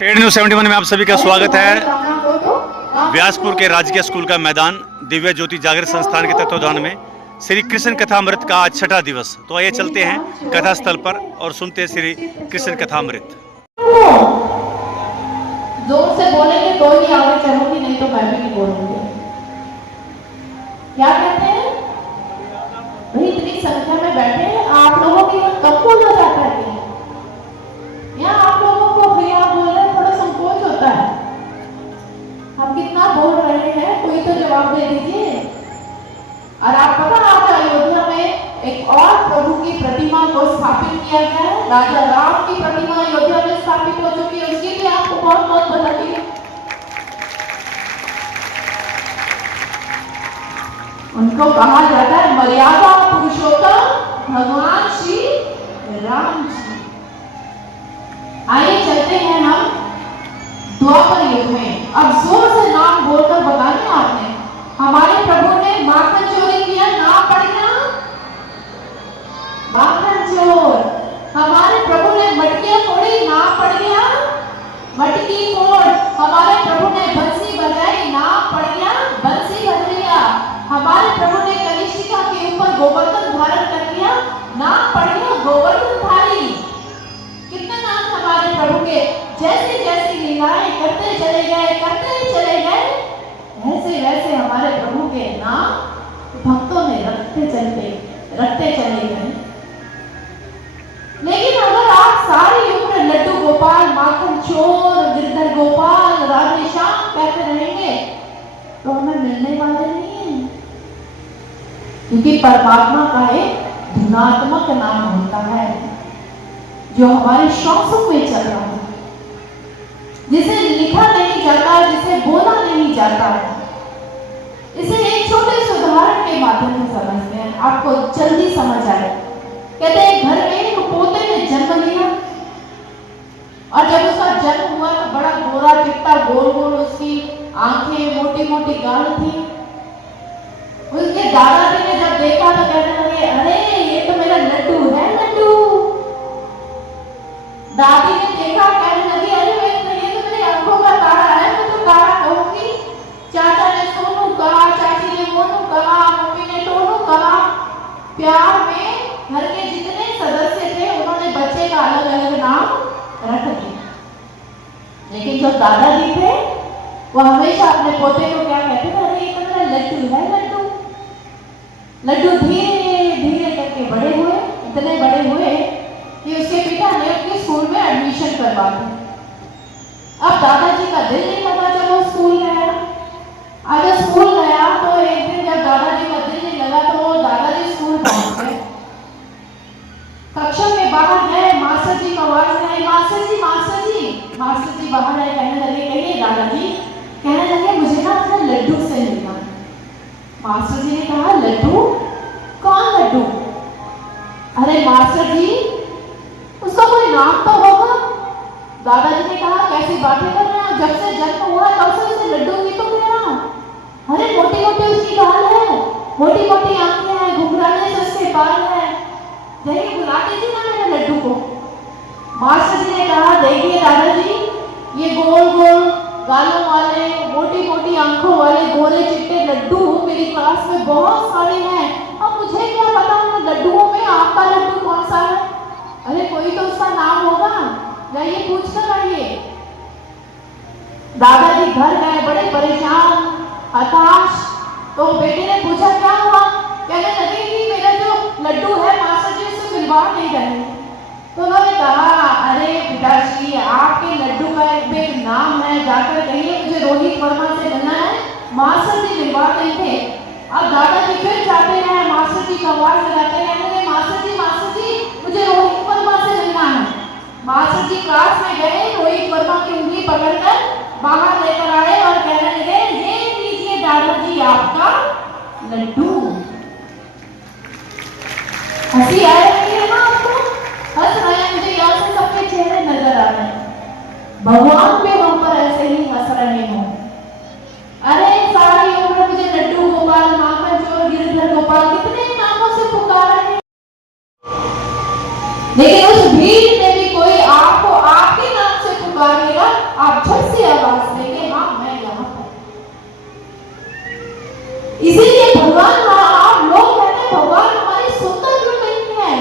Trade news 71 में आप सभी का स्वागत है। व्यासपुर के राजकीय स्कूल का मैदान दिव्य ज्योति जागृत संस्थान के तत्वावधान में श्री कृष्ण कथामृत का आज छठा दिवस। तो आइए चलते हैं कथा स्थल पर और सुनते हैं श्री कृष्ण कथामृत। जोर से बोलेंगे तो ही आगे चलोगी, नहीं तो मैं भी नहीं बोलूंगी। क्या कहते हैं भाई, इतनी संख्या में बैठे हैं आप लोगों की कब बोला जाता है? यहाँ आप लोगों को भैया बोलने थोड़ा संकोच होता है। हम कितना बोल रहे हैं, कोई तो जवाब दे दीजिए। और आप पता, आज अयोध्या में एक और प्रभु की प्रतिमा को स्थापित किया गया है। राजा राम की प्रतिमा अयोध्या में स्थापित हो चुकी है, उसके लिए आपको बहुत बहुत बधाई है। उनको कहा जाता है मर्यादा पुरुषोत्तम भगवान श्री राम जी। आइए चलते हैं हम द्वापर युग में। अब जोर से नाम बोलकर बताने आपने, हमारे प्रभु ने माखन चोरी किया, ना पढ़ना माखन चोर। हमारे प्रभु ने मटकियां फोड़ी, ना पड़ गया मटकी फोड़। हमारे प्रभु ने बंसी बजाई, ना पड़ गया बंसी बज लिया। हमारे प्रभु ने कनिष्ठिका के ऊपर गोवर्धन धारण कर लिया, ना पड़ गया गोवर्धन धारी। कितने नाम हमारे प्रभु के, जैसी जैसी लीलाएं करते चले गए, ऐसे वैसे हमारे प्रभु के नाम भक्तों ने रखते चले गए। लेकिन अगर आप सारी उम्र लड्डू गोपाल, माखन चोर, गिरधर गोपाल, राधे श्याम कहते रहेंगे तो हमें मिलने वाले नहीं है। क्योंकि परमात्मा का एक धुनात्मक नाम होता है जो हमारे श्वासों में चल रहा है, जिसे लिखा नहीं जाता, जिसे बोला नहीं जाता। इसे एक छोटे से उदाहरण के माध्यम से समझते हैं, आपको जल्दी समझ आए। कहते हैं घर में एक पोते ने जन्म लिया और जब उसका जन्म हुआ तो बड़ा गोरा चिट्टा, गोल गोल उसकी आंखें, मोटी मोटी गाल थी। उसके दादाजी ने जब देखा तो कहने लगे, अरे ये तो मेरा लड्डू है, लड्डू। दादी ने देखा, कहने लगी, अरे ये तो मेरी आंखों का तारा है, मैं तो तारा कहूंगी। चाचा ने सोनू कहा, चाची ने मोनू कहा, मम्मी ने टोनू कहा। प्यार में घर के जितने सदस्य थे उन्होंने बच्चे का अलग अलग नाम रख दिया। लेकिन जो दादाजी थे वो हमेशा अपने पोते को क्या कहते थे, अरे ये तो मेरा लड्डू है, लड्डू। लड्डू धीरे धीरे करके बड़े हुए, इतने बड़े हुए कि उसके पिता ने उसके स्कूल में एडमिशन करवा दिया। अब दादाजी का दिल नहीं लगा जब वो स्कूल गया। अगर स्कूल गया तो एक दिन जब दादाजी का दिल नहीं लगा तो वो दादाजी स्कूल पहुंच गए। कक्षा में बाहर गए, मास्टर जी का आवाज आई, मास्टर जी, मास्टर जी। मास्टर जी बाहर आए, कहने लगे, कहिए दादाजी। कहने लगे, मुझे ना अपने लड्डू से मिलना है। मास्टर जी ने कहा, लड्डू? कौन लड्डू? अरे मास्टर जी, उसका कोई नाम तो होगा। दादाजी ने कहा, कैसी बातें कर रहे हैं, जब से जन्म हुआ तब से उसे लड्डू की तो कह रहा हूं। अरे मोटी मोटी उसकी गाल है, मोटी मोटी आंखें हैं, घुंघराले से उसके बाल हैं। जाइए बुला दीजिए ना मेरे लड्डू को। मास्टर जी ने कहा, देखिए दादाजी, ये गोल गोल गालों वाले, मोटी मोटी आंखों वाले गोरे चिट्टे लड्डू मेरी क्लास में बहुत सारे हैं। अब मुझे क्या पता उन लड्डुओं में आपका लड्डू कौन सा है? अरे कोई तो उसका नाम होगा, जाइए पूछ कर आइए। दादाजी घर गए बड़े परेशान, हताश। तो बेटे ने पूछा, क्या हुआ? कहने लगे कि मेरा जो लड्डू है मास्टर जी उससे मिलवा नहीं रहे। तो उन्होंने कहा, अरे पिताजी, आपके लड्डू का एक नाम है, जाकर कहिए मुझे रोहित वर्मा से मिलना है। मास्टर जी मिलवा रहे थे। अब दादाजी फिर जाते हैं, मास्टर जी का आवाज लगाते हैं, कहने लगे, मास्टर जी, मुझे रोहित वर्मा से मिलना है। मास्टर जी क्लास में गए, रोहित वर्मा की उंगली पकड़कर बाहर लेकर आए और कहने लगे, ये लीजिए दादाजी आपका लड्डू। हंसी आ रही है ना आपको? हंस रहे हैं, मुझे यहाँ से सबके चेहरे नजर आ रहे हैं। भगवान भी हम पर ऐसे ही हंस रहे हो। अरे सारी उम्र मुझे लड्डू गोपाल, माखन चोर, गिरधर गोपाल कितने नामों से पुकारा है, लेकिन उस भीड़ में भी कोई आपको आपके नाम से पुकारेगा आप झट से आवाज देंगे, हाँ मैं यहाँ पर। इसीलिए भगवान, आप लोग कहते हैं भगवान हमारी सुनता क्यों नहीं है?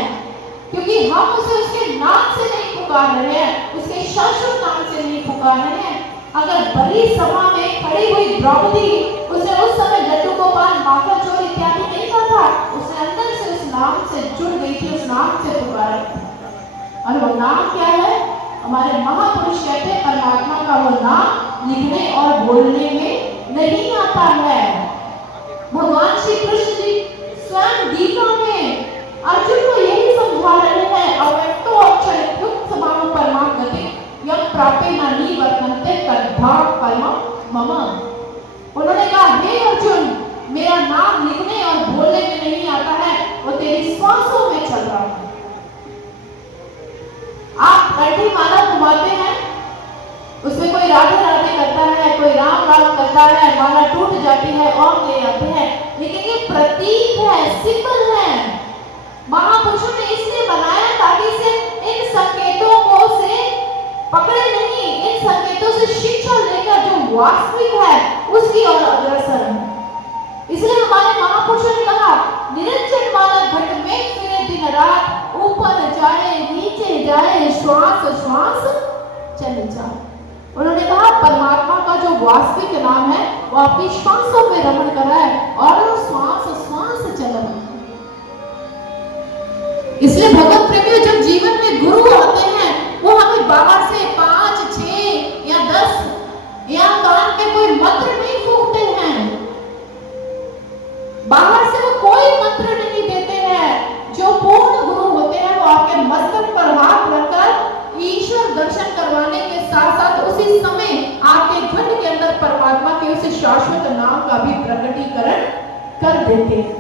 क्योंकि हम उसे उसके नाम से नहीं पुकार रहे हैं, उसके शाश्वत नाम से नहीं पुकार रहे हैं। अगर बड़ी सभा में खड़ी हुई द्रौपदी, उसने उस समय लड्डू गोपाल, माखन चोर इत्यादि नहीं कहा था, उसने अंदर से उस नाम से जुड़ गई थी, उस नाम से पुकारा था। और वो नाम क्या है? हमारे महापुरुष कहते हैं परमात्मा का वो नाम लिखने और बोलने में नहीं आता है। भगवान श्री कृष्ण जी स्वयं गीता में अर्जुन को यही समझा रहे हैं, अव्यक्तो अक्षरयुक्त समानो परमां गति यम प्रापेन निवर्तन्ते तद्भाव परमं मम। उन्होंने कहा, हे अर्जुन, मेरा नाम लिखने और बोलने में नहीं आता है, वो तेरी श्वासों में चल रहा है। आप कंठी माला घुमाते हैं, उसमें कोई राधे राधे करता है, कोई राम राम करता है, माला टूट जाती है और ले आते हैं, लेकिन ये प्रतीक है, सिंबल है। महापुरुषों ने इसलिए बनाया ताकि से इन संकेतों को से पकड़े नहीं, इन संकेतों से शिक्षा लेकर जो वास्तविक है उसकी ओर अग्रसर है। इसलिए हमारे महापुरुषों ने कहा, निरंजन माला घट में फिरे दिन रात, ऊपर जाए नीचे जाए, श्वास श्वास चले जाए। उन्होंने कहा परमात्मा का जो वास्तविक नाम है वो आपकी श्वासों में रमण कर रहा है और श्वास श्वास चल रहा है। इसलिए भगवत प्रेमियों, जब जीवन में गुरु आते हैं वो हमें बाहर से 5, 6 या 10 या कान पे कोई मंत्र नहीं फूकते हैं, बाहर से वो कोई मंत्र नहीं देते हैं। जो पूर्ण गुरु होते हैं वो आपके मस्तक पर हाथ रखकर ईश्वर दर्शन करवाने के साथ साथ उसी समय आपके घट के अंदर परमात्मा के उस शाश्वत नाम का भी प्रकटीकरण कर देते हैं।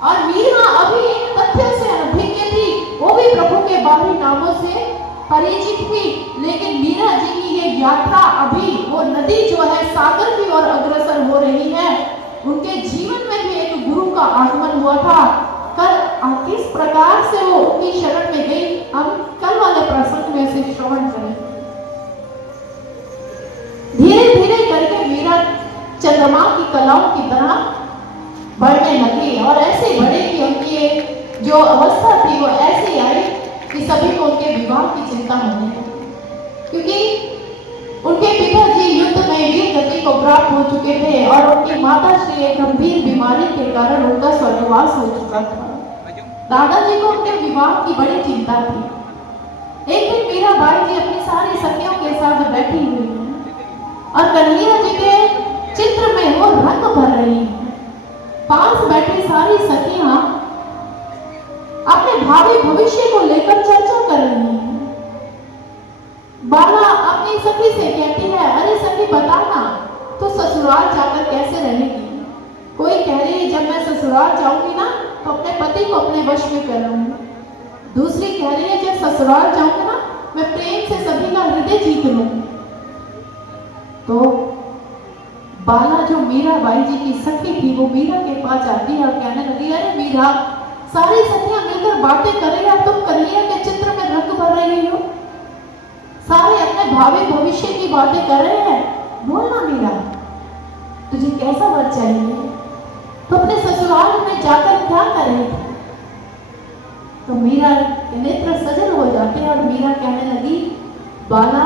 और मीरा अभी इन तथ्यों से अनभिज्ञ थी, वो भी प्रभु के बाहरी नामों से परिचित थी, लेकिन मीरा जी की ये यात्रा अभी वो नदी जो है सागर की ओर अग्रसर हो रही है। उनके जीवन में भी एक गुरु का आगमन हुआ था। कल किस प्रकार से वो उनकी शरण में गई, हम कल वाले प्रसंग में से श्रवण करें। धीरे धीरे करके मीरा चंद्रमा की कलाओं की तरह बढ़ने लगी और ऐसे बढ़े कि उनकी जो अवस्था थी वो ऐसी आई कि सभी को उनके विवाह की चिंता होने लगी, क्योंकि उनके पिताजी युद्ध में वीर गति को प्राप्त हो चुके थे और उनकी माता श्री एक गंभीर बीमारी के कारण उनका स्वर्गवास हो चुका था। दादाजी को उनके विवाह की बड़ी चिंता थी। एक दिन मीरा बाई जी अपनी सारी सखियों के साथ बैठी हुई है और कन्हैया जी के चित्र में वो रंग भर रही है। पास बैठी सारी सखियां अपने भावी भविष्य को लेकर चर्चा कर रही हैं। बाला अपनी सखी से कहती है, अरे सखी बताना तो ससुराल जाकर कैसे रहेगी? कोई कह रही है जब मैं ससुराल जाऊंगी ना तो अपने पति को अपने वश में कर लूंगी। दूसरी कह रही है जब ससुराल जाऊंगी ना मैं प्रेम से सभी का हृदय जीत लूंगी। तो बाला जो मीरा बाई जी की सखी थी वो मीरा के पास आती है और कहने लगी, अरे मीरा, सारी सखियां मिलकर बातें कर रही है, तुम कन्हैया के चित्र में रंग भर रही हो, सारे अपने भावी भविष्य की बातें कर रहे हैं, बोलना मीरा तुझे कैसा वर चाहिए, तो अपने ससुराल में जाकर क्या करेगी? तो मीरा के नेत्र सजल हो जाते हैं और मीरा कहने लगी, बाला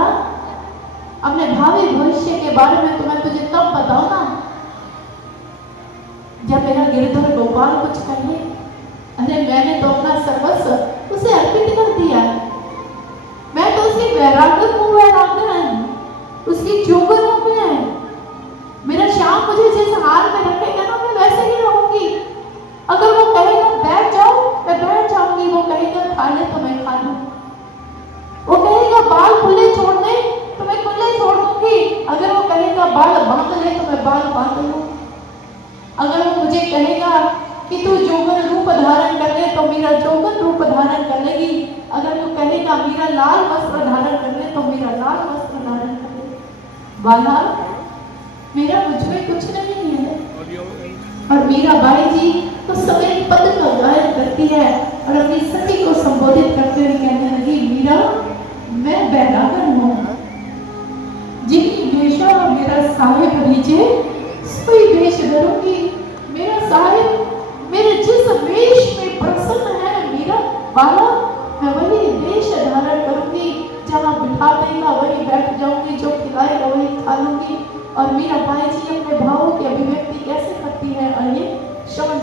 अपने भावी भविष्य के बारे में तो मैं तुझे तब बताऊं ना जब मेरा गिरधर गोपाल कुछ कहे। अरे मैंने तो अपना सर्वस्व उसे अर्पित कर दिया, मैं तो उसकी वैराग्य हूँ, उसकी जोगर हूँ मैं। मेरा श्याम मुझे जिस हाल में रखेगा ना मैं वैसे ही रहूंगी। अगर वो कहेगा बैठ जाओ मैं बैठ जाऊंगी, वो कहेगा खा ले तो मैं खा लूं, वो कहेगा बाल खुले छोड़ने तो मैं खुले छोड़ दूंगी, अगर वो कहेगा बाल बांध ले तो मैं बाल बांध लूं, अगर वो मुझे कहेगा कि तू जोगन रूप धारण कर ले तो मेरा जोगन रूप धारण कर लेगी, अगर वो कहेगा मेरा लाल वस्त्र धारण कर ले तो मेरा लाल वस्त्र धारण कर ले। बाला मेरा मुझ में कुछ नहीं है। और मीरा बाई जी तो समय पद का गायन करती है और अपनी सखी को संबोधित करते हुए कहने लगी, मीरा मैं बैरागन हूँ, साहेब नीचे सोई वेश धरूंगी। मेरा साहेब मेरे जिस वेश में प्रसन्न है मेरा वाला, मैं वही वेश धारण करूंगी। जहाँ बिठा देगा वही बैठ जाऊंगी, जो खिलाएगा वही खा लूंगी। और मीरा बाई जी अपने भावों की अभिव्यक्ति कैसे करती है, आइए श्रवण।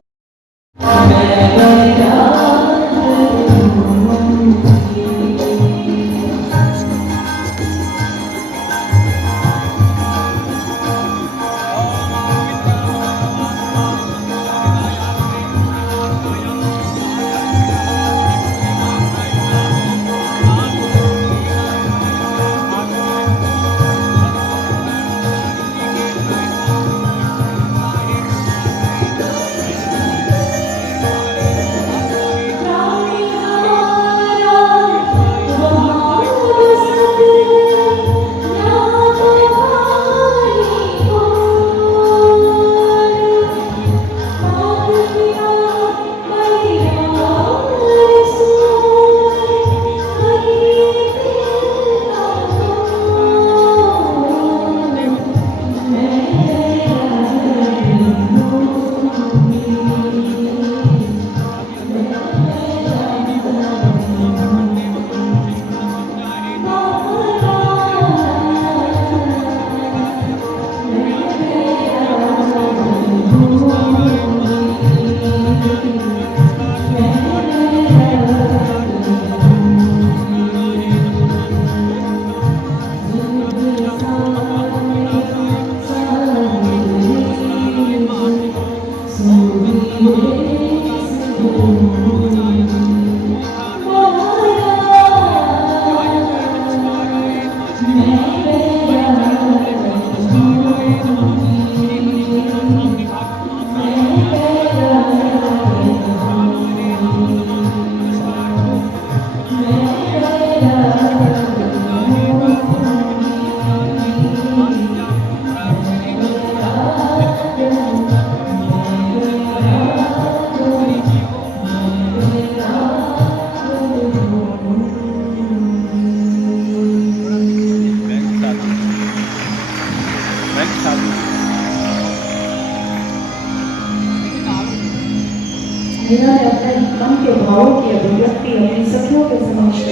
मीरा ने अपने मन के भावों की अभिव्यक्ति अपनी सखियों के समक्ष की।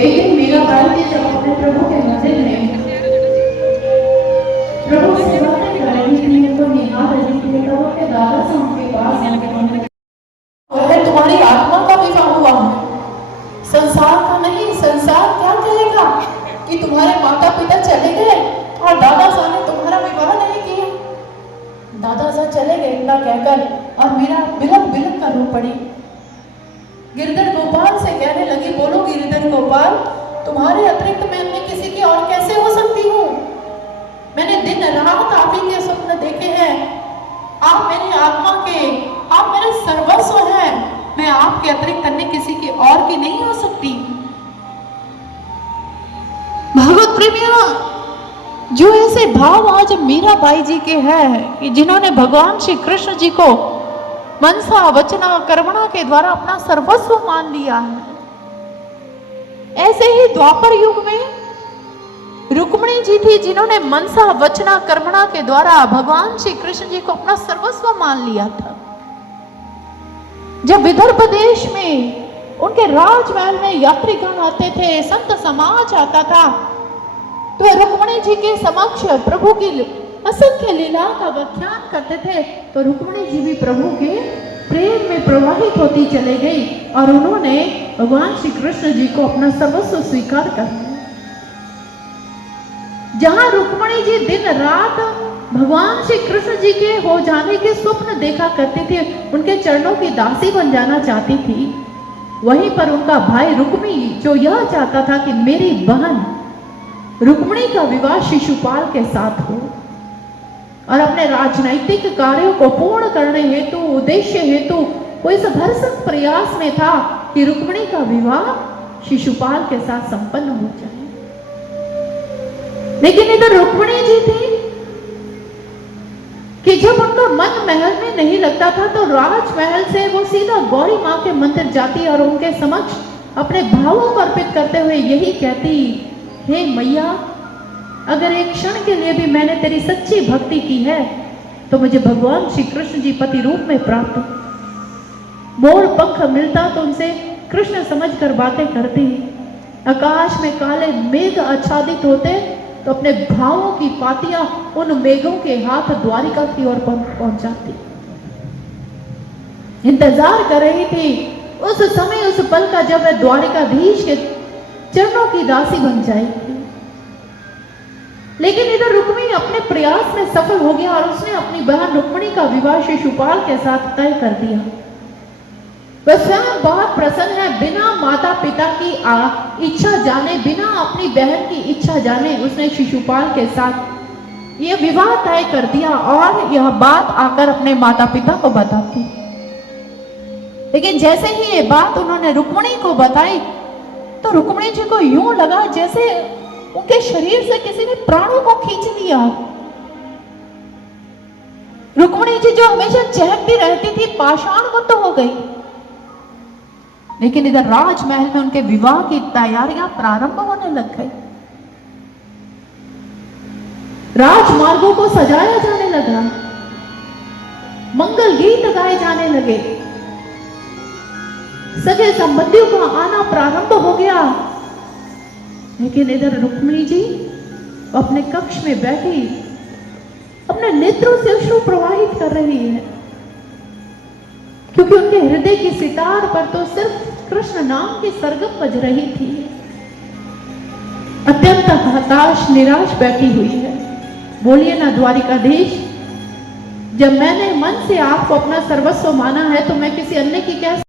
एक दिन मीरा बाई जी जब अपने प्रभु के मंदिर में प्रभु से बातें कर रही थी, उनको निहार रही थी, तब उनके दादा से उनके पास आके तुम्हारी आत्मा का विवाह हुआ है, संसार का नहीं। संसार क्या कहेगा कि तुम्हारे माता पिता चले गए और दादा साहब ने तुम्हारा विवाह नहीं किया। दादा साहब चले गए इतना कहकर, और मीरा बिलक बिलक कर रो पड़ी। गिरधर गोपाल से कहने लगी, बोलो गिरधर गोपाल, तुम्हारे अतिरिक्त मैं अन्य किसी की और कैसे हो सकती हूँ? मैंने दिन रात आप ही के स्वप्न देखे हैं। आप मेरी आत्मा के, आप मेरे सर्वस्व हैं। मैं आपके अतिरिक्त अन्य किसी की और की नहीं हो सकती। भगवत प्रेमियों, जो ऐसे भाव आज मीराबाई जी के हैं कि जिन्होंने भगवान श्री कृष्ण जी को मनसा वचना कर्मणा के द्वारा अपना सर्वस्व मान लिया है, ऐसे ही द्वापर युग में रुक्मिणी जी थी जिन्होंने मनसा वचना कर्मणा के द्वारा भगवान श्री कृष्ण जी को अपना सर्वस्व मान लिया था। जब विदर्भ देश में उनके राजमहल में यात्रीगण आते थे, संत समाज आता था, तो रुक्मिणी जी के समक्ष प्रभु की असंख्य लीला का व्याख्यान करते थे, तो रुक्मिणी जी भी प्रभु के प्रेम में प्रवाहित होती चली गई और उन्होंने भगवान श्री कृष्ण जी को अपना सर्वस्व स्वीकार कर लिया। जहां रुक्मिणी जी दिन रात भगवान श्री कृष्ण जी के हो जाने के स्वप्न देखा करती थी, उनके चरणों की दासी बन जाना चाहती थी, वहीं पर उनका भाई रुक्मी जो यह चाहता था कि मेरी बहन रुक्मिणी का विवाह शिशुपाल के साथ हो, और अपने राजनैतिक कार्यों को पूर्ण करने हेतु, उद्देश्य हेतु कोई इस भरसक प्रयास में था कि रुक्मिणी का विवाह शिशुपाल के साथ संपन्न हो जाए। लेकिन इधर रुक्मिणी जी थी कि जब उनका मन महल में नहीं लगता था तो राजमहल से वो सीधा गौरी माँ के मंदिर जाती और उनके समक्ष अपने भावों को अर्पित करते हुए यही कहती, हे मैया, अगर एक क्षण के लिए भी मैंने तेरी सच्ची भक्ति की है तो मुझे भगवान श्री कृष्ण जी पति रूप में प्राप्त हो। मोर पंख मिलता तो उनसे कृष्ण समझकर बातें करती, आकाश में काले मेघ आच्छादित होते तो अपने भावों की पातियां उन मेघों के हाथ द्वारिका की ओर पहुंचाती। इंतजार कर रही थी उस समय, उस पल का जब वह द्वारिकाधीश के चरणों की दासी बन जाएगी। लेकिन इधर रुक्मिणी अपने प्रयास में सफल हो गया और उसने अपनी बहन रुक्मिणी का विवाह शिशुपाल के साथ तय कर दिया। वह स्वयं बहुत प्रसन्न है, बिना माता पिता की इच्छा जाने, बिना अपनी बहन की इच्छा जाने उसने शिशुपाल के साथ यह विवाह तय कर दिया और यह बात आकर अपने माता पिता को बताती। लेकिन जैसे ही ये बात उन्होंने रुक्मिणी को बताई तो रुक्मिणी जी को यूं लगा जैसे उनके शरीर से किसी ने प्राणों को खींच लिया। रुक्मिणी जी जो हमेशा चहकती रहती थी पाषाणवत हो गई। लेकिन इधर राजमहल में उनके विवाह की तैयारियां प्रारंभ होने लग गई। राजमार्गों को सजाया जाने लगा, मंगल गीत गाए जाने लगे, सगे संबंधियों का आना प्रारंभ हो गया। लेकिन इधर रुक्मिणी जी अपने कक्ष में बैठी अपने नेत्रों से अश्रु प्रवाहित कर रही है, क्योंकि उनके हृदय की सितार पर तो सिर्फ कृष्ण नाम की सरगम बज रही थी। अत्यंत हताश निराश बैठी हुई है। बोलिए ना द्वारिकाधीश, जब मैंने मन से आपको अपना सर्वस्व माना है तो मैं किसी अन्य की कैसे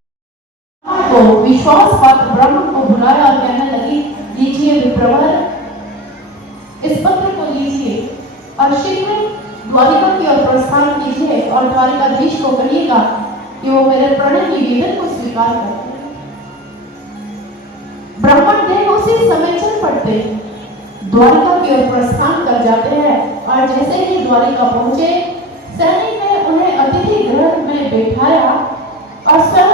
को विश्वास पात्र ब्राह्मण को बुलाया और कहने लगी, लीजिए विप्रवर, इस पत्र को लीजिए और शीघ्र द्वारिका की ओर प्रस्थान कीजिए और द्वारिकाधीश को कहिएगा कि वो मेरे प्रणय निवेदन को स्वीकार करते। ब्राह्मण देव उसी समय चल पड़ते, द्वारिका की ओर प्रस्थान कर जाते हैं और जैसे ही द्वारिका पहुंचे सैनिक ने उन्हें अतिथि गृह में बैठाया और सब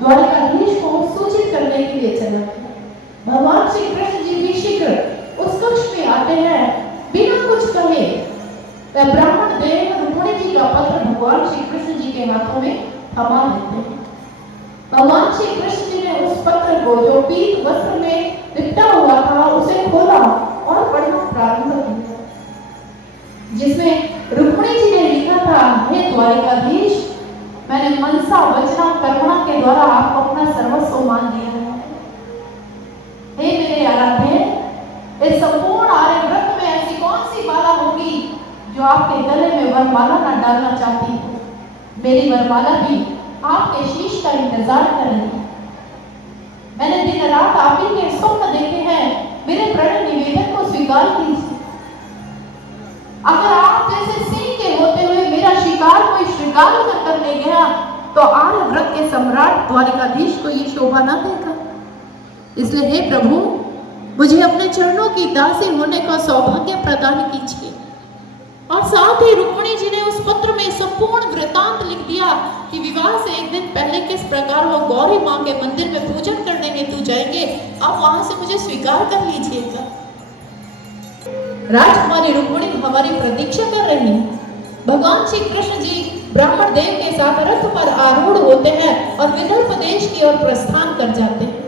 द्वारिकाधीश को सूचित करने के लिए चला। भगवान श्री कृष्ण जी भी शीघ्र उस कक्ष में आते हैं, बिना कुछ कहे वह ब्राह्मण देव रुक्मिणी जी का पत्र भगवान श्री कृष्ण जी के हाथों में थमा देते हैं। भगवान श्री कृष्ण जी ने उस पत्र को जो पीत वस्त्र में लिपटा हुआ था उसे खोला और पढ़ना प्रारंभ किया, जिसमें रुक्मिणी जी ने लिखा था, हे द्वारिकाधीश, मैंने मनसा वचना कर्मणा के द्वारा आपको अपना सर्वस्व मान लिया है। हे मेरे आराध्य, इस संपूर्ण आर्यव्रत में ऐसी कौन सी माला होगी जो आपके गले में वरमाला न डालना चाहती हो। मेरी वरमाला भी आपके शीश का इंतजार कर रही है। मैंने दिन रात आप ही के स्वप्न देखे हैं, मेरे प्रणय निवेदन को स्वीकार कीजिए। अगर आप जैसे सिंह के होते हुए मेरा शिकार कोई श्रृंगार न करने गया तो आर्यव्रत के सम्राट द्वारिकाधीश को ये शोभा न देगा। इसलिए हे प्रभु, मुझे अपने चरणों की दासी होने का सौभाग्य प्रदान कीजिए। और साथ ही रुक्मिणी जी ने उस पत्र में संपूर्ण वृतांत लिख दिया कि विवाह से एक दिन पहले किस प्रकार वो गौरी माँ के मंदिर में पूजन करने हेतु जाएंगे, आप वहां से मुझे स्वीकार कर लीजिएगा। राजकुमारी रुक्मिणी हमारी प्रतीक्षा कर रही है। भगवान श्री कृष्ण जी ब्राह्मण देव के साथ रथ पर आरूढ़ होते हैं और विदर्भ देश की ओर प्रस्थान कर जाते हैं।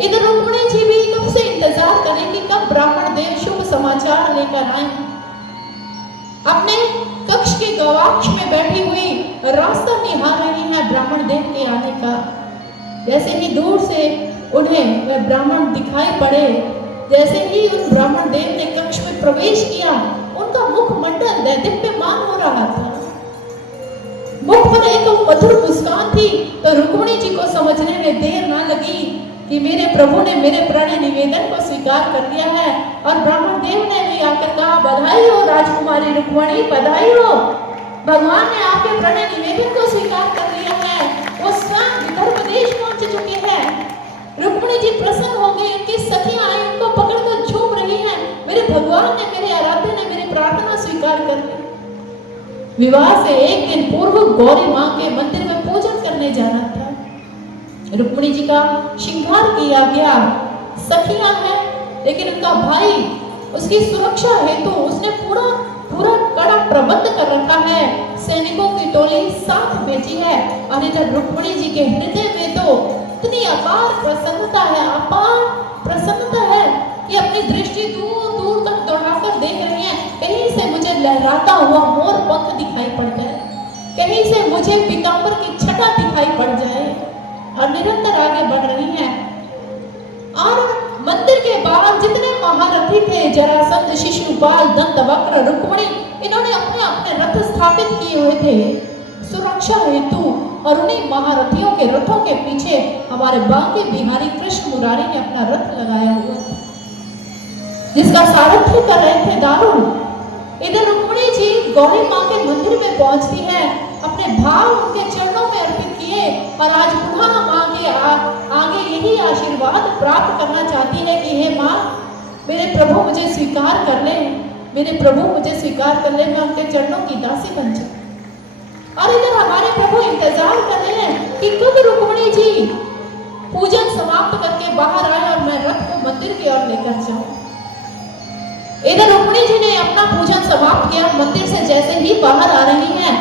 इधर रुक्मिणी जी भी कब से इंतजार करें कि कब ब्राह्मण देव शुभ समाचार लेकर आए। अपने कक्ष के गवाक्ष में बैठी हुई रास्ता निहार रही है ब्राह्मण देव के आने का। जैसे ही दूर से उन्हें वह ब्राह्मण दिखाई पड़े, जैसे ही उन ब्राह्मण देव ने कक्ष में प्रवेश किया, उनका मुखमंडल दैदीप्यमान हो रहा था। मुख पर एक मधुर मुस्कान थी। तो रुक्मिणी जी को समझने में देर ना लगी कि मेरे प्रभु ने मेरे प्रणय निवेदन को स्वीकार कर लिया है। और ब्राह्मण देव ने भी आकर कहा, बधाई हो राजकुमारी रुक्मिणी, बधाई हो, भगवान ने आपके प्रणय निवेदन को स्वीकार कर लिया है। वो स्वयं विदर्भ देश पहुंच चुके हैं। रुक्मिणी जी प्रसन्न हो गई, उनकी सखियां आई, उनको पकड़कर झूम रही हैं, मेरे भगवान ने, मेरे आराध्य ने मेरी प्रार्थना स्वीकार कर ली। विवाह से एक दिन पूर्व गौरी माँ के मंदिर में पूजन करने जाना था। रुक्मिणी जी का श्रृंगार किया गया, सखियां हैं, लेकिन उनका भाई उसकी सुरक्षा हेतु उसने पूरा पूरा कड़ा प्रबंध कर रखा है। सैनिकों की टोली साथ भेजी है और इधर रुक्मिणी जी के हृदय में तो इतनी अपार प्रसन्नता है, अपार प्रसन्नता है कि अपनी दृष्टि दूर दूर तक दौड़ाकर देख रही है। कहीं से मुझे लहराता हुआ मोर पंख दिखाई पड़ जाए, कहीं से मुझे पीतांबर की छटा दिखाई पड़ जाए, और निरंतर आगे बढ़ रही हैं। और मंदिर के बाहर जितने महारथी थे, जरासंध, शिशुपाल, दंतवक्र, रुक्मिणी, इन्होंने अपने अपने रथ स्थापित किए हुए थे सुरक्षा हेतु। और उन्हीं महारथियों के रथों के पीछे हमारे बांके बिहारी कृष्ण मुरारी ने अपना रथ लगाया हुआ था, जिसका सारथ्य कर रहे थे दारुण। इधर रुक्मिणी जी गौरी माँ के मंदिर में पहुंचती है, अपने भाव उनके चरणों में अर्पित किए, और आज पुनः आगे यही आशीर्वाद प्राप्त करना चाहती है कि हे माँ, मेरे प्रभु मुझे स्वीकार कर ले, मेरे प्रभु मुझे स्वीकार कर ले, मैं उनके चरणों की दासी बन जाऊं। और इधर हमारे प्रभु इंतजार कर रहे हैं कि कब रुक्मिणी जी पूजन समाप्त करके बाहर आए और मैं रथ को मंदिर की ओर लेकर जाऊं। इधर रुक्मिणी जी ने अपना पूजन समाप्त किया, मंदिर से जैसे ही बाहर आ रही हैं,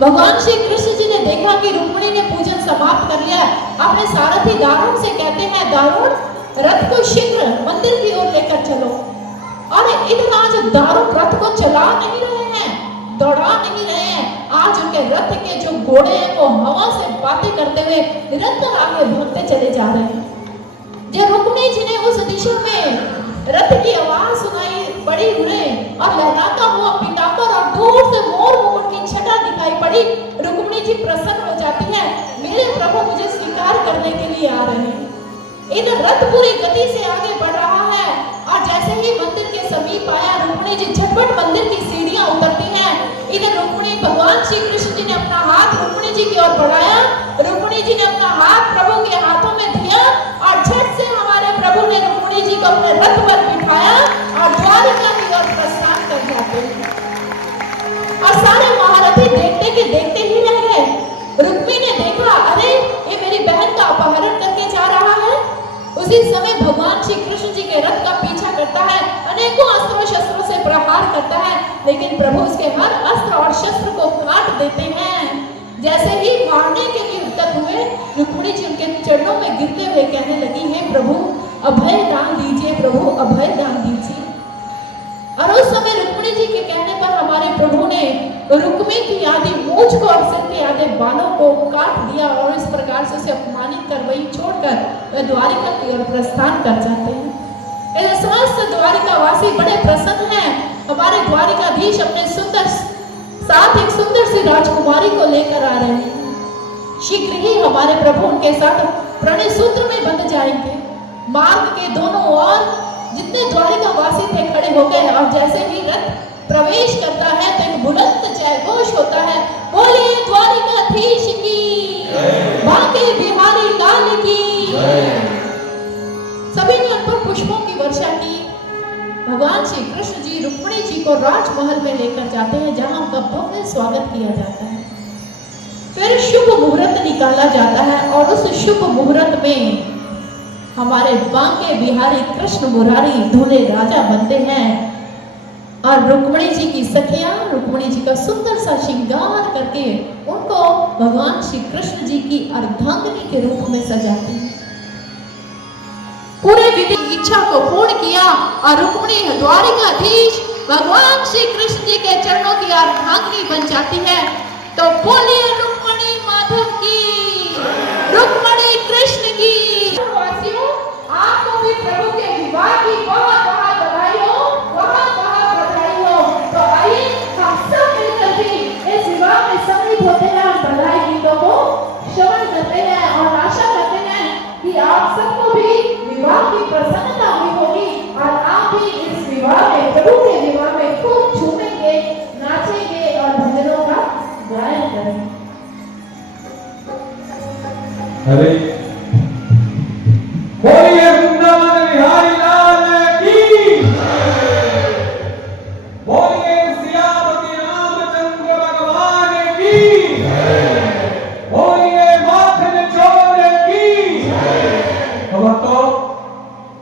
भगवान श्री कृष्ण जी ने देखा कि रुक्मिणी ने पूजन समाप्त कर लिया। अपने सारथी दारुण से कहते हैं, दारुण, रथ को शीघ्र मंदिर की ओर लेकर चलो। और इधर आज दारुण रथ को चला नहीं रहे हैं, दौड़ा नहीं रहे हैं, आज उनके रथ के जो घोड़े हैं वो हवा से बातें करते हुए निरंतर आगे भागते चले जा रहे हैं। जब रुक्मिणी जी ने उस दिशा में रथ की आवाज सुनाई पड़ी उन्हें, और लहराता हुआ पीतांबर और दूर से मोर मुकुट की छटा दिखाई पड़ी, रुक्मिणी जी प्रसन्न हो जाती है, मेरे प्रभु मुझे स्वीकार करने के लिए आ रहे हैं। इधर रथ पूरी गति से आगे बढ़ रहा है, और जैसे ही मंदिर के समीप आया, रुक्मिणी जी झटपट मंदिर की सीढ़ियां उतरती हैं। इधर रुक्मिणी, भगवान श्री कृष्ण जी ने अपना हाथ रुक्मिणी जी की ओर बढ़ाया, रुक्मिणी जी ने अपना हाथ प्रभु के हाथों में दिया, और झट से हमारे प्रभु ने रुक्मिणी जी को अपने रथ पर बिठाया और द्वारिका की ओर प्रस्थान कर जाते हैं। और सारे महारथी देखते के देखते ही रह गए। रुक्मिणी ने देखा, अरे ये मेरी बहन का अपहरण करके जा रहा है। उसी समय भगवान श्री कृष्ण जी के रथ का पीछा करता है, अनेकों अस्त्रों शस्त्रों से प्रहार करता है, लेकिन प्रभु उसके हर अस्त्र और शस्त्र को काट देते हैं। जैसे ही मारने के लिए उद्यत हुए, रुक्मिणी जी उनके चरणों में गिरते हुए कहने लगी, हे प्रभु अभय दान दीजिए, प्रभु अभय दान दीजिए। और उस समय रुक्मिणी जी के कहने पर हमारे प्रभु ने रुक्मी की आधी मूंछ को और सिर के आधे बालों को काट दिया, और इस प्रकार से उसे अपमानित कर वही छोड़कर वह द्वारिका की ओर प्रस्थान कर जाते हैं। समस्त द्वारिका वासी बड़े प्रसन्न हैं। हमारे द्वारिकाधीश अपने साथ एक सुंदर सी राजकुमारी को लेकर आ रहे हैं। शीघ्र ही हमारे प्रभु उनके साथ प्रणय सूत्र में बंध जाएंगे। मार्ग के दोनों ओर जितने द्वारिका वासी थे खड़े हो गए, और जैसे ही रथ प्रवेश करता है तो एक बुलंद जय घोष होता है, बोलिए द्वारिकाधीश की, बांके बिहारी लाल की। सभी ने उन पर पुष्पों की वर्षा की। भगवान श्री कृष्ण जी रुक्मिणी जी को राजमहल में लेकर जाते हैं, जहां उनका भव्य स्वागत किया जाता है। फिर शुभ मुहूर्त निकाला जाता है, और उस शुभ मुहूर्त में हमारे बांके बिहारी कृष्ण मुरारी दूल्हे राजा बनते हैं, और रुक्मिणी जी की सखियां रुक्मिणी जी का सुंदर सा श्रृंगार करके उनको भगवान श्री कृष्ण जी की अर्धांगिनी के रूप में सजाती हैं। पूरे विधि इच्छा को पूर्ण किया, और रुक्मिणी द्वारिकाधीश भगवान श्री कृष्ण जी के चरणों की अर्धांगिनी बन जाती है। तो बोलिए रुक्मिणी माधव की, रुक्मिणी कृष्ण की। वासियों, आपको भी प्रभु के विवाह की बहुत बहुत बधाई हो, बहुत बहुत बधाई हो। तो आइए हम सब मिलकर भी इस विवाह में सम्मिलित होते हैं और बधाई गीतों को श्रवण करते हैं, और आशा करते हैं कि आप सबको भी विवाह की प्रसन्नता हुई होगी, और आप भी इस विवाह में, प्रभु के विवाह में खूब झूमेंगे, नाचेंगे और भजनों का गायन करेंगे। अरे बोलिए वृंदावन बिहारी लाल की, बोलिए सियापति रामचंद्र भगवान की, बोलिए माखन चोर की। तो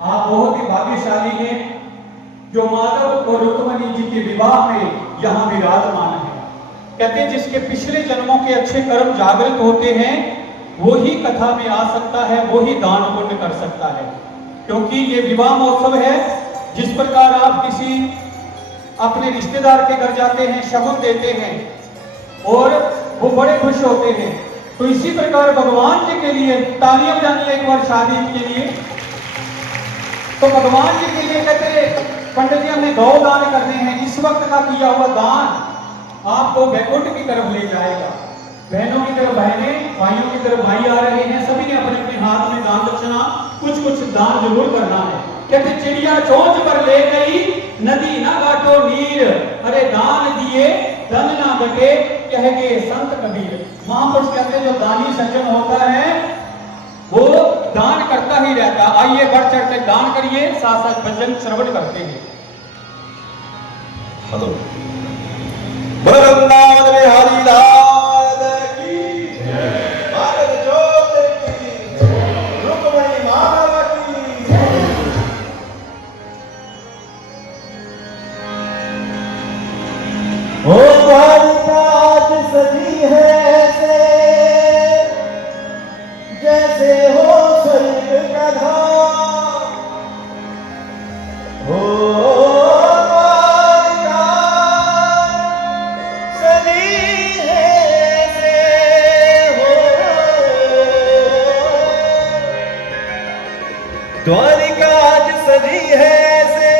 आप बहुत ही भाग्यशाली हैं जो माधव और रुक्मणी जी के विवाह में यहाँ विराजमान है। कहते हैं जिसके पिछले जन्मों के अच्छे कर्म जागृत होते हैं वो ही कथा में आ सकता है, वो ही दान पुण्य कर सकता है। क्योंकि ये विवाह महोत्सव है, जिस प्रकार आप किसी अपने रिश्तेदार के घर जाते हैं, शगुन देते हैं और वो बड़े खुश होते हैं, तो इसी प्रकार भगवान जी के लिए तालियां बजानिए एक बार शादी के लिए। तो भगवान जी के लिए कहते पंडित जी हमने गौ दान करने हैं। इस वक्त का किया हुआ दान आपको वैकुंठ की तरफ ले जाएगा। बहनों की तरफ बहनें, भाइयों की तरफ भाई आ रहे हैं, सभी ने अपने अपने हाथ में दान दक्षिणा कुछ दान जरूर करना है। कहते चिड़िया चोंच पर ले गई, नदी ना घाटो नीर, अरे दान दिए धन ना घटे, कह गए संत कबीर। महापुरुष कहते जो दानी सज्जन होता है वो दान करता ही रहता। आइए बढ़ चढ़ के दान करिए, साथ साथ भजन श्रवण करते हैं। हेलो वृंदावन बिहारी लाल की जय, भारत जोत की जय, रुक्मणी माता की जय। ओ द्वारिकाज सजी है ऐसे जैसे हो स्वर्ग का धाम। हो द्वारिकाज सजी है ऐसे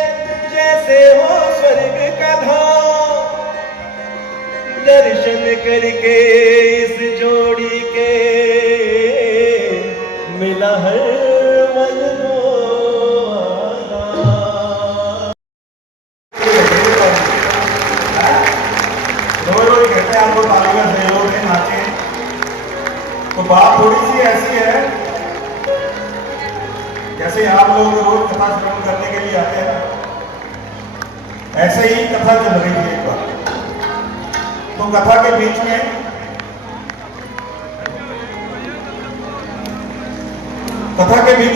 जैसे हो स्वर्ग का धाम। दर्शन करके इस जोड़ी के मिला है मन को आराम। रोज कहते हैं आपको ताली का सहयोग है, नाचे। तो बात थोड़ी सी ऐसी है जैसे आप लोग रोज कथा श्रवण करने के लिए आते हैं ना, ऐसे ही कथा चल रही थी एक बार। तो कथा के बीच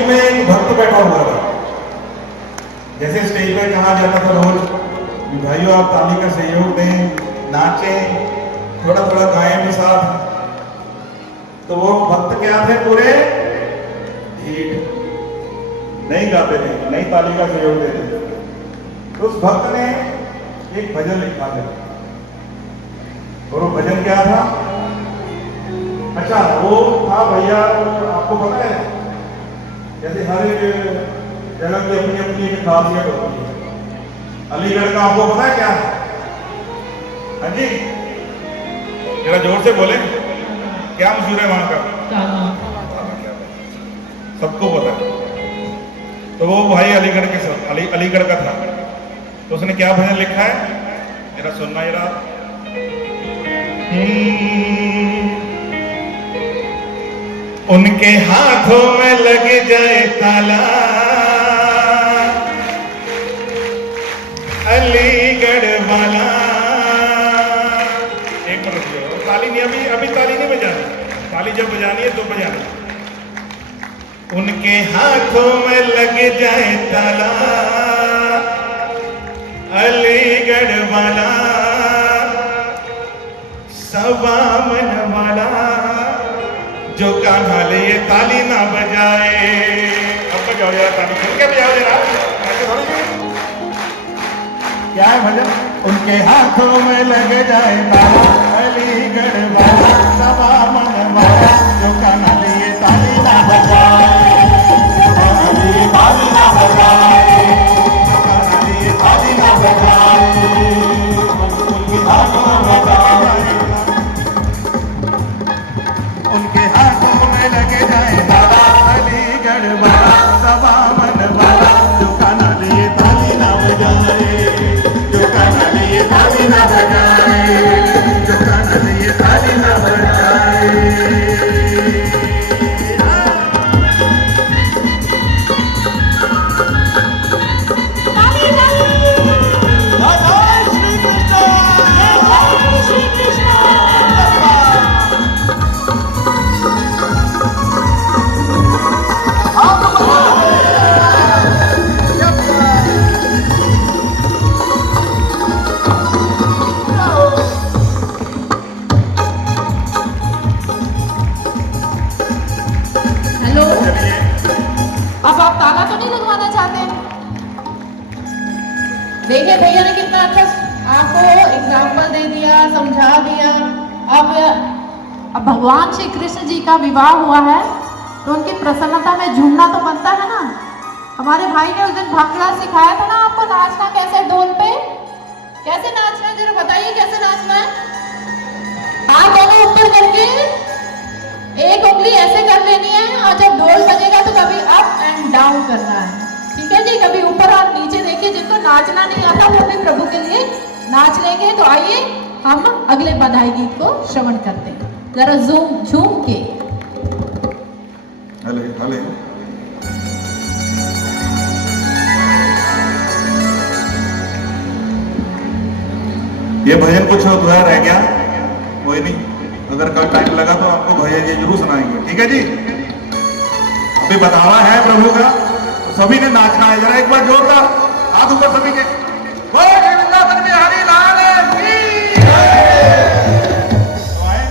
में एक भक्त बैठा हुआ था। जैसे स्टेज पे कहा जाता था रोज भाइयों आप ताली का सहयोग दें, नाचें, थोड़ा थोड़ा गाएं भी साथ। तो वो भक्त क्या थे, पूरे ढीठ, नहीं गाते थे, नहीं ताली का सहयोग देते थे। तो उस भक्त ने एक भजन लिखा था। और वो भजन क्या था? अच्छा वो था भैया, आपको पता है जैसे हर एक जगह की अपनी अपनी एक खासियत होती है। अलीगढ़ का आपको पता है क्या? हाँ जी जरा जोर से बोले, क्या मशहूर है वहां का? सबको पता है। तो वो भाई अलीगढ़ के अलीगढ़ का था। तो उसने क्या भजन लिखा है, जरा सुनना जरा। उनके हाथों में लग जाए ताला, अलीगढ़ वाला। एक मिनट, ताली नहीं, अभी ताली नहीं बजानी, ताली जब बजानी है तो बजानी। उनके हाथों में लग जाए ताला, अलीगढ़ वाला, सवा मन वाला, जो कान्हा ले ये ताली ना बजाए। अब बजाओ यार ताली, खुल के बजाओ यार, ऐसे थोड़ी। क्या है भजन? उनके हाथों में लग जाए ताला, अलीगढ़ वाला, सवा मन वाला, जो कान्हा ले ये ताली ना बजाए। ताली ना बजाए, ताली ना बजाए, उनके हाथों में बजाए, उनके हाथों में लगे जाए ताला, अलीगढ़ वाला, सवा मन वाला, जो कान्हा लिए ताली ना बजाए, जो कान्हा लिए ताली ना बजाए, जो कान्हा लिए ताली ना बजाए। देखिए भैया ने कितना अच्छा आपको एग्जाम्पल दे दिया, समझा दिया। अब भगवान श्री कृष्ण जी का विवाह हुआ है तो उनकी प्रसन्नता में झूमना तो बनता है ना। हमारे भाई ने उस दिन भांगड़ा सिखाया था ना आपको, नाचना कैसे ढोल पे, कैसे नाचना है, जरा बताइए कैसे नाचना है। हाथ दोनों ऊपर करके एक उंगली ऐसे कर लेनी है और जब ढोल बजेगा तो कभी अप एंड डाउन करना है, ठीक है जी। कभी ऊपर और नीचे। देखिए जिनको नाचना नहीं आता वो भी प्रभु के लिए नाच लेंगे। तो आइए हम अगले बधाई गीत को श्रवण करते हैं, जरा झूम के। हले हले ये भजन कुछ अधूरा रह गया, कोई नहीं, अगर कल टाइम लगा तो आपको भजन ये जरूर सुनाएंगे, ठीक है जी। अभी बतावा है प्रभु का, सभी ने नाचना है, जरा एक बार जोरदार हाथ ऊपर सभी के। हरि लाल की तो आए,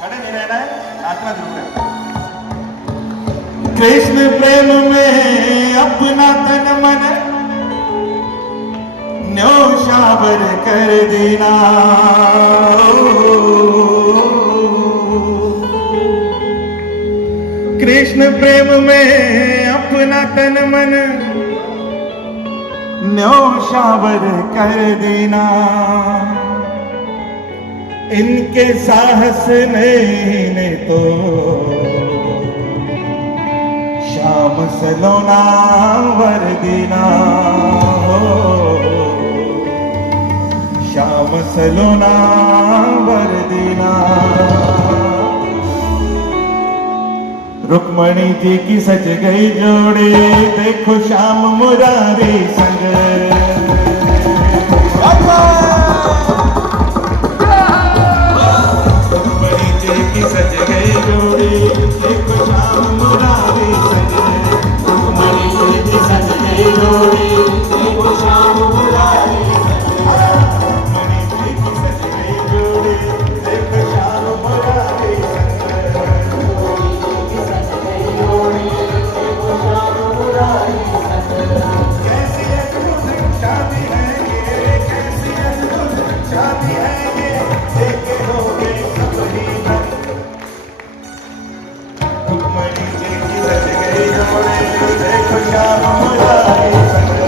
खड़े नहीं रहना है, नाचना जरूर है। कृष्ण प्रेम में अपना तन मन न्योछावर कर देना, कृष्ण प्रेम में अपना तन मन न्योछावर कर देना, इनके साहस ने तो श्याम सलोना वर देना, श्याम सलोना वर देना। रुक्मणी जी की सज गई जोड़ी, देखो श्याम मुरारी संग। रुक्मणी जी की सज गई जोड़ी, देखो श्याम मुरारी संग। रुक्मणी जी की सज गई जोड़ी, देखो श्याम मुरारी संग। रुक्मणी जी की सज गई जोड़ी, देखो श्याम मुरारी संग। कैसी अद्भुत शादी है ये, कैसी अद्भुत शादी है ये, देखे होगे सब ही मन। रुक्मणी जी की सज गई जोड़ी, देखो श्याम मुरारी संग।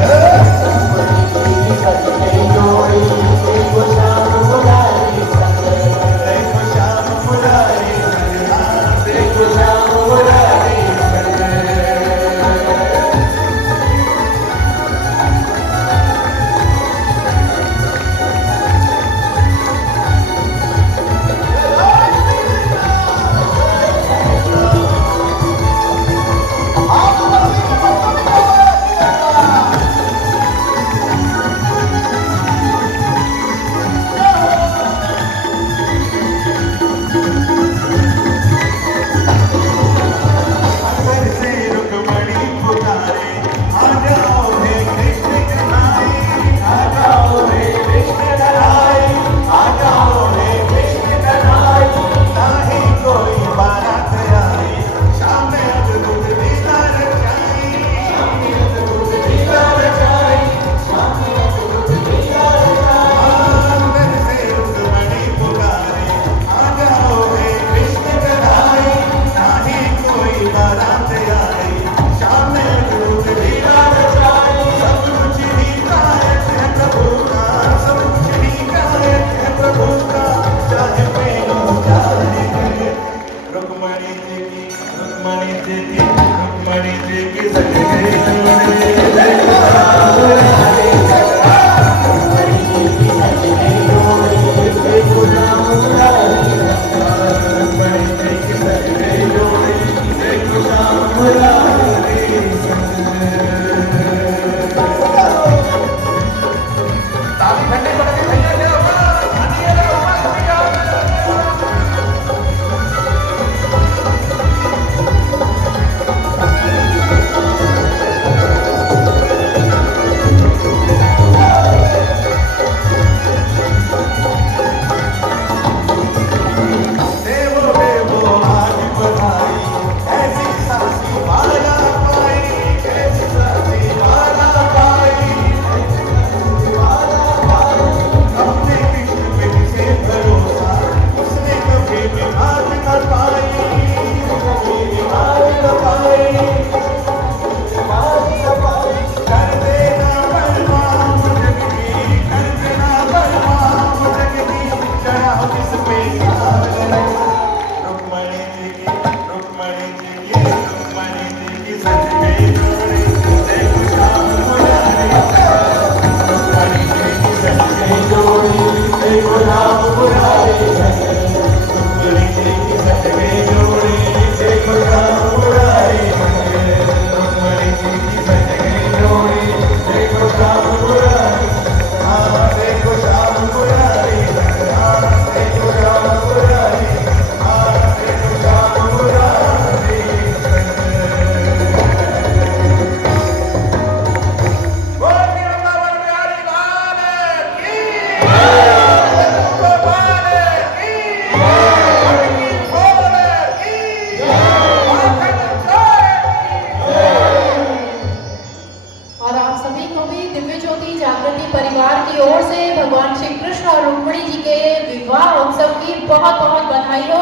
सभी को भी दिव्य ज्योति जागृति परिवार की ओर से भगवान श्री कृष्ण और रुक्मिणी जी के विवाह उत्सव की बहुत बहुत बधाई हो,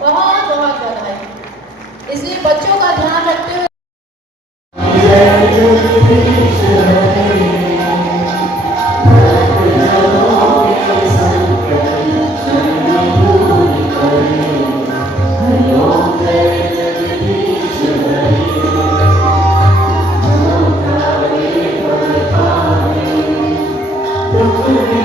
बहुत बहुत बधाई। इसलिए बच्चों का ध्यान रखते हुए Thank you.